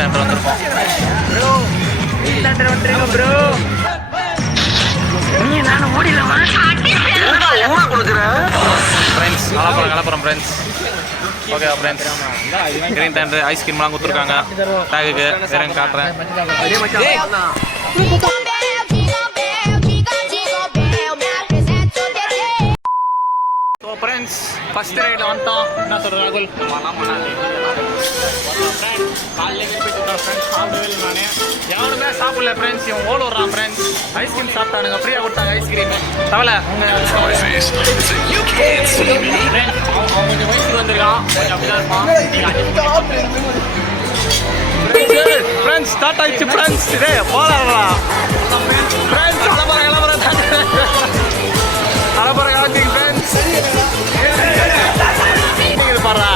Theatre வந்திருக்கோம். Bro நான் ஓடிடலாமா ஃப்ரெண்ட்ஸ்? கலப்புறம் ஃப்ரெண்ட்ஸ். ஓகே ஃப்ரெண்ட்ஸ், கிரீன் தேண்டர் ஐஸ்கிரீம்லாம் கொடுத்துருக்காங்க டேகுக்கு. வேற காட்டுறேன். ஸோ ஃப்ரெண்ட்ஸ், ஃபர்ஸ்ட் ரைடில் வந்துட்டோம். என்ன சொல்கிற ராகுல்? காலையில் போயிட்டு ஃப்ரெண்ட்ஸ் சாப்பிடவே இல்லை. நான் எவனுமே சாப்பிடல ஃப்ரெண்ட்ஸ். இவன் ஓல் வர்றான் ஃப்ரெண்ட்ஸ். ஐஸ்கிரீம் சாப்பிட்டானுங்க, ஃப்ரீயாக கொடுத்தாங்க ஐஸ்கிரீமு. தவலை அவங்க கொஞ்சம் வயசுக்கு வந்திருக்கான், கொஞ்சம் அப்படிதான் இருப்பான். ஃப்ரெண்ட்ஸ் ஸ்டார்ட் ஆயிடுச்சு ஃப்ரெண்ட்ஸ். இதே போகலாம்டா ஃப்ரெண்ட்ஸ். அலப்பறை காட்டி ஃப்ரெண்ட்ஸ் பாடுறா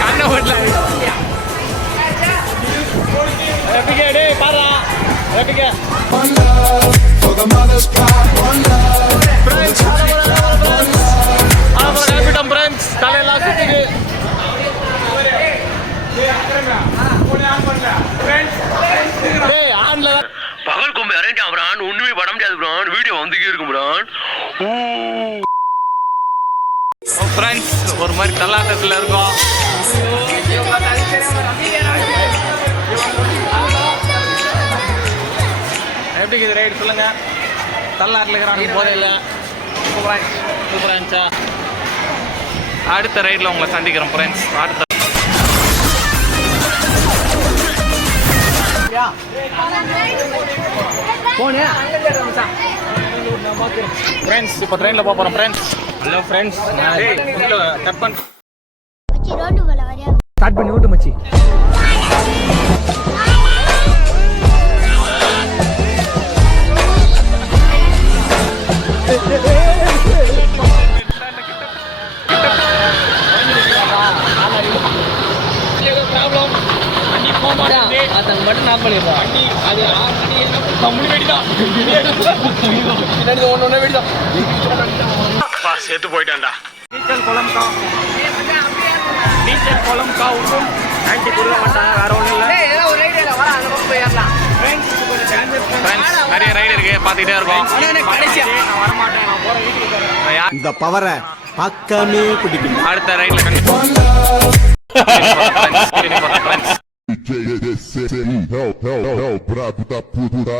கண்ணை வீட்டில் ரெப்பிக்கே டே பாடுறா ரெப்பிக்கே ஃப்ரெண்ட்ஸ். அலப்பறை காப்பிட்டோம் ஃப்ரெண்ட்ஸ். தலையெல்லாம் சுற்றிக்கு பகல் கொம்பு இறங்கிட்டான் பிரான். ஒண்ணுமே பண்ண முடியாது பிரான். வீடியோ வந்துக்கே இருக்கும் பிரான். ஃப்ரெண்ட்ஸ் ஒரு மாதிரி தள்ளாட்டத்தில் இருக்கோம். எப்படி இது ரைடு சொல்லுங்க? தள்ளாட்டில் இருக்கிறாங்க போதையில். சூப்பராக இருந்துச்சா? அடுத்த ரைடில் உங்களை சந்திக்கிறோம் ஃப்ரெண்ட்ஸ். அடுத்த ஃப்ரெண்ட்ஸ் இப்போ ட்ரெயினில் போக போகிறோம் ஃப்ரெண்ட்ஸ். ஹலோ ஃப்ரெண்ட்ஸ், கட் பண்ணி ஸ்டார்ட் பண்ணி விட்டு மச்சி. மட்டும் நான் பண்ணிடுறேன். அது 6 மணி கம்முனு வெடிதான். ஒன்று வெடிதான். செத்து போயிட்டான்டா. நீச்சல் குளம் காவுக்கும் ஆன்டி கொடுக்க மாட்டாங்க. வேற ஒன்றும் இல்லை. நிறைய ரைடு இருக்கு, பார்த்துக்கிட்டே இருக்கோம். நான் வரமாட்டேன், நான் போகிற வீட்டுக்கு போகிறேன். இந்த பவரை பக்கமே பிடிக்கும். அடுத்த ரைடில் brabo da putaria.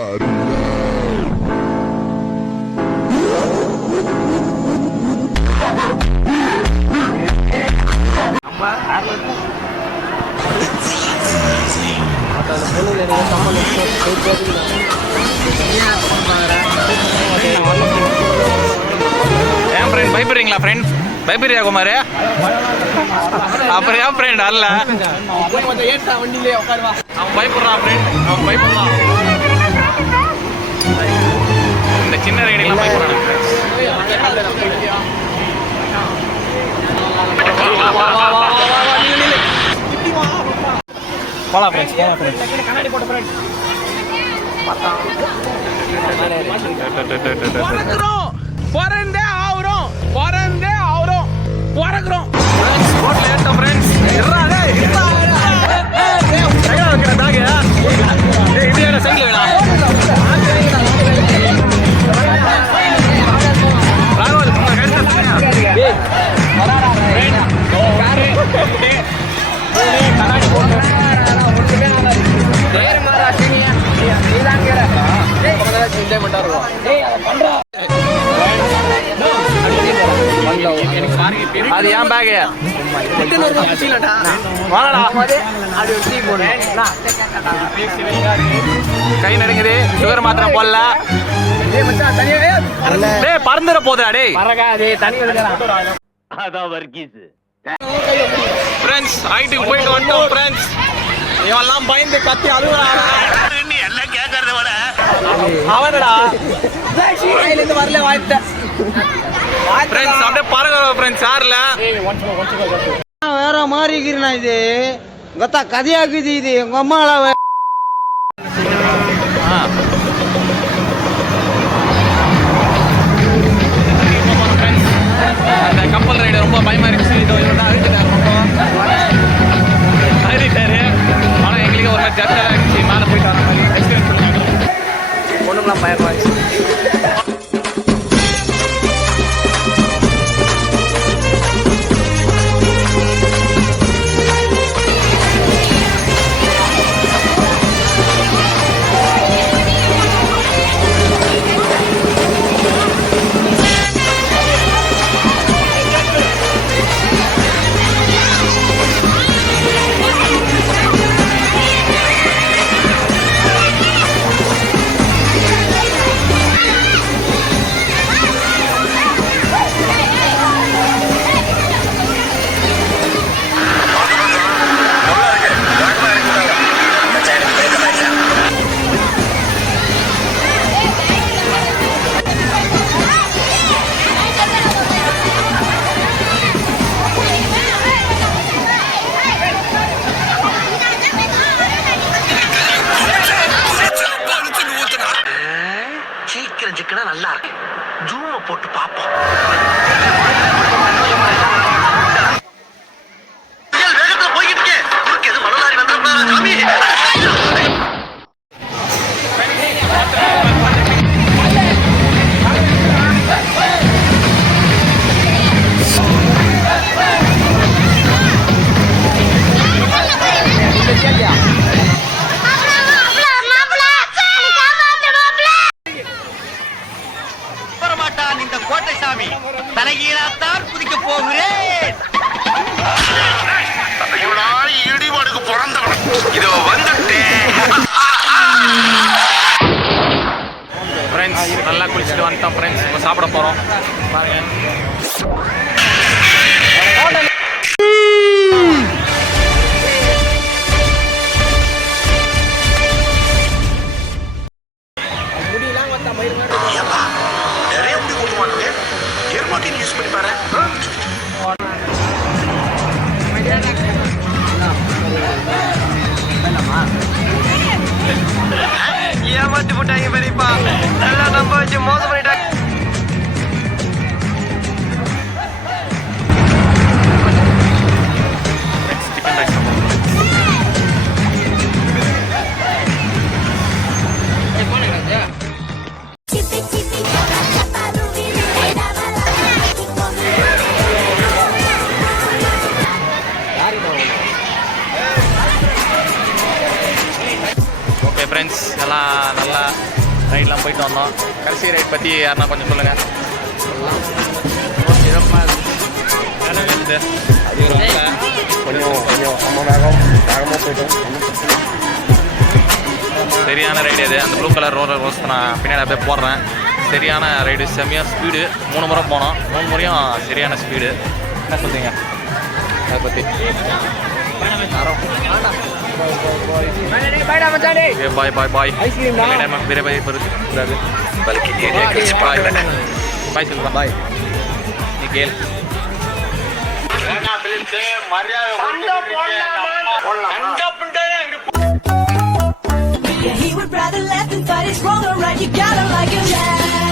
ஏன் ஃப்ரெண்ட் பயப்படுறீங்களா? ஃப்ரெண்ட் பயப்படுறியா குமார்? அப்புறம் ஏன் ஃப்ரெண்ட் அல்ல அவன் பயப்படுறான் ஃப்ரெண்ட். அவன் பயப்படுறான். இந்த சின்ன ரைடெல்லாம் பயப்படுறான். போலாம் ஃப்ரெண்ட்ஸ், போலாம் ஃப்ரெண்ட்ஸ். கண்ணாடி போட்ட ஃப்ரெண்ட் பிறந்தே ஆகுறோம், பிறந்தே ஆகுறோம், பிறகுறோம் ஃப்ரெண்ட்ஸ். போட்டில் ஏற்றோம் ஃப்ரெண்ட்ஸ். இது சைக்கிள் வேணா ராகுல் கண்ணாடி போட்டு அது ஏன் பேக் கை நடுங்குது. சுகர் மாத்திரை போடல. பறந்துட போதா டே ஃப்ரெண்ட்ஸ். ஐட்டுக்கு போயிட்டு வந்துட்டோம் ஃப்ரெண்ட்ஸ். இவெல்லாம் பயந்து கத்தி அழுகுறாங்க. எல்லாம் கேட்கறத விட அவனடா வரல வாழ்த்த ஃப்ரெண்ட்ஸ் அப்படியே பறக்க ஃப்ரெண்ட்ஸ். யாருல வேற மாதிரி இருக்கிறா இது கத்தா கதையாக்குது. இது எங்க அம்மால அந்த கப்பல் ரைடு ரொம்ப பயமா இருந்துச்சு. அழுத்திட்டாரு சீக்கிரம் சிக்கனா நல்லா இருக்கு. ஜூம போட்டு பாப்போம். வேகத்துல போய்கிட்டு இருக்கேன். குறுக்கு எது மணலாரி வந்தா சாமி. வரமாட்டான் இந்த கோட்டை சாமி. தலைகீழாத்தான் குதிக்க போகிறேன். இடிபாடுக்கு பிறந்தவன் இதோ வந்துட்டேன். ஃப்ரெண்ட்ஸ் நல்லா குளிச்சுட்டு வந்துட்டோம் ஃப்ரெண்ட்ஸ். இப்போ சாப்பிட போகிறோம் பாருங்க. நிறைய முடி போட்டு மாட்டேங்க. ஏர்மாட்டின் யூஸ் பண்ணி பாரு. ஏமாத்தி போட்டாங்க பெரியப்பா. நல்லா நம்ப வச்சு மோசம் பண்ணிட்டாங்க. சிக்கன் ரைஸ் ஓகே ஃப்ரெண்ட்ஸ், எல்லாம் நல்லா ரைட்லாம் போயிட்டு வந்தோம். கடைசி ரைட் பற்றி யாருன்னா கொஞ்சம் சொல்லுங்கள். சரியான ரைடு அது. அந்த ப்ளூ கலர் ரோலர் ரோஸ் நான் பின்னாடி அப்படியே போடுறேன். சரியான ரைடு, செம்மையாக ஸ்பீடு. 3 முறை போனோம், 3 முறையும் சரியான ஸ்பீடு. என்ன சொல்கிறீங்க அதை பற்றி? பாய் பாய் பாய். வேற பாய் கூடாது. பாய் சொல்லுப்பா. பாய். நீ கேள். He would rather let them fight his wrong or right. You gotta like him, yeah.